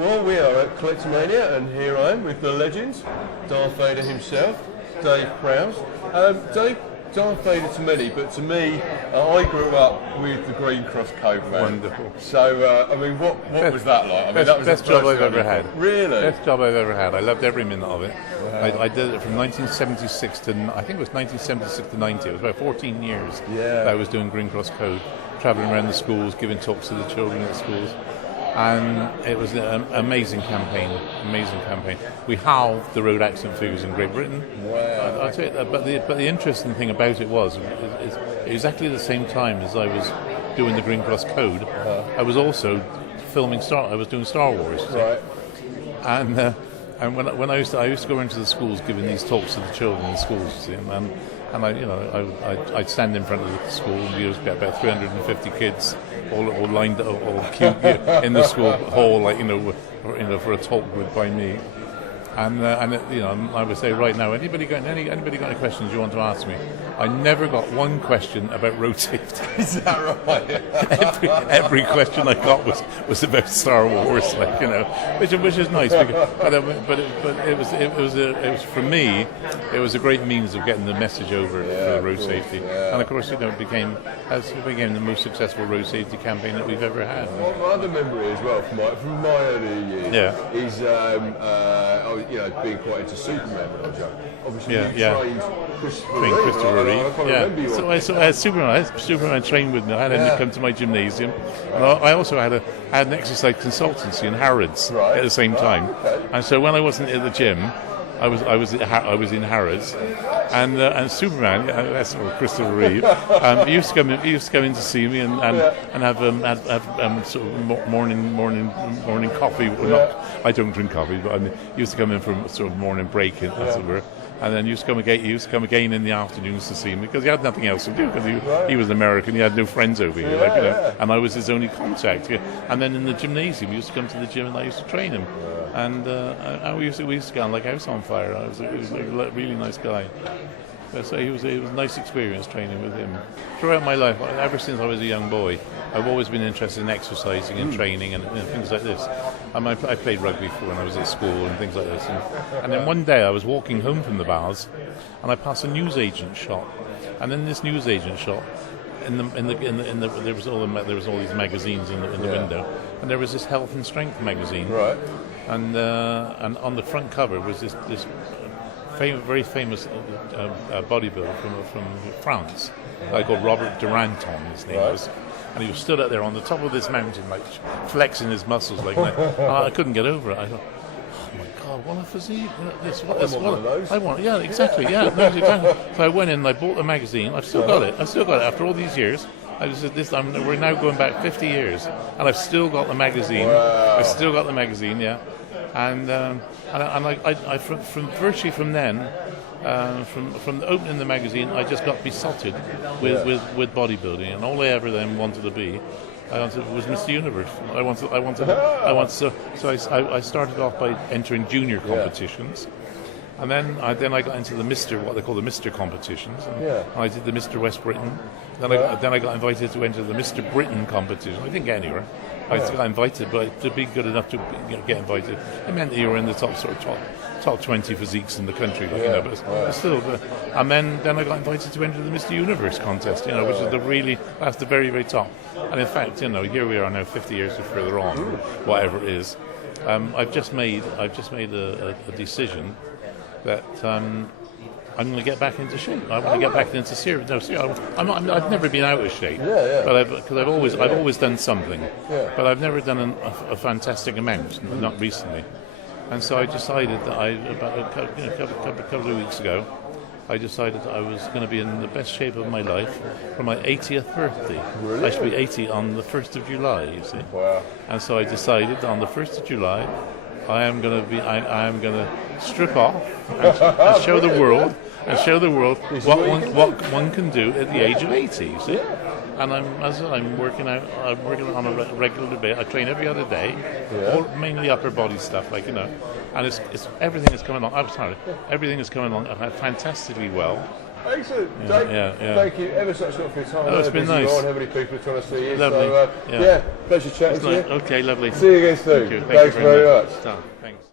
Well, we are at Collectormania, and here I am with the legend, Darth Vader himself, Dave Prowse. Dave, Darth Vader to many, but to me, I grew up with the Green Cross Code man. Wonderful. So, I mean, what was that like? I mean, that was best the job first I've ever had. Really? Best job I've ever had. I loved every minute of it. Wow. I did it from 1976 to, I think it was 1976 to 90. It was about 14 years that I was doing Green Cross Code, travelling around the schools, giving talks to the children at the schools. And it was an amazing campaign. We halved the road accident figures in Great Britain. Wow. I'll tell you that, but the interesting thing about it was exactly the same time as I was doing the Green Cross Code, I was also filming I was doing Star Wars. Right. And when I used to go into the schools giving these talks to the children in the schools, you see, and I'd stand in front of the school, and we used to get about 350 kids all lined up, all queued in the school hall, like for a talk by me. And I would say right now, anybody got any questions you want to ask me? I never got one question about road safety. Is that right? every question I got was about Star Wars, which is nice. Because, but it was for me, it was a great means of getting the message over for road safety, and of course it became the most successful road safety campaign that we've ever had. Well, my other memory as well from my early years is being quite into Superman when I was young. Obviously, trained Christopher Reeve. So I had Superman trained with me. I had him to come to my gymnasium, and I also had an exercise consultancy in Harrods at the same time. Okay. And so when I wasn't at the gym, I was in Harrods, and Superman, that's Christopher Reeve, he used to come in to see me and have sort of morning coffee. I don't drink coffee, but he used to come in for sort of morning break, as it were. And then he used to come again in the afternoons to see me because he had nothing else to do because he was American. He had no friends over here, and I was his only contact. And then in the gymnasium, he used to come to the gym, and I used to train him. And we used to go like house on fire. He was a really nice guy. So it was a nice experience training with him. Throughout my life, ever since I was a young boy, I've always been interested in exercising and training and things like this. I played rugby when I was at school and things like this. And then one day I was walking home from the bars, and I passed a newsagent shop. And in this newsagent shop, there was all these magazines in the window, and there was this health and strength magazine. Right. And on the front cover was this very famous bodybuilder from France, a guy called Robert Duranton, his name was. And he was stood out there on the top of this mountain, like flexing his muscles like that. I couldn't get over it. I thought, oh my God, what a physique! I want. Yeah, exactly. Yeah, exactly. So I went in and I bought the magazine. I've still got it. After all these years. We're now going back 50 years, and I've still got the magazine. Wow. I've still got the magazine, yeah. And from then, from opening the magazine, I just got besotted with bodybuilding, and all I ever then wanted to be, was Mr. Universe. I started off by entering junior competitions. And then I got into what they call the Mr. competitions. And I did the Mr. West Britain. Then I got invited to enter the Mr. Britain competition. I didn't get anywhere. I got invited, but to be good enough to get invited, it meant that you were in the top 20 physiques in the country. But still. And then I got invited to enter the Mr. Universe contest. Which is that's the very, very top. And in fact, here we are now, 50 years further on, whatever it is. I've just made a decision that I'm going to get back into shape. I want to get back into serious. I've never been out of shape, because I've always done something, but I've never done a fantastic amount, not recently. And so I decided that about a couple of weeks ago, I decided that I was going to be in the best shape of my life for my 80th birthday. Really? I should be 80 on the 1st of July, you see. Wow. And so I decided on the 1st of July, I am going to strip off and show the world what one can do at the age of 80. You see, and I'm working on a regular basis. I train every other day, mainly upper body stuff, and it's everything is coming along. I'm sorry, everything is coming along fantastically well. Excellent. Dave, thank you ever so much for your time. It's been nice. How many people are trying to see you? Lovely. So, pleasure chatting to you. Okay, lovely. See you again soon. Thank you. Thanks very much. Thanks.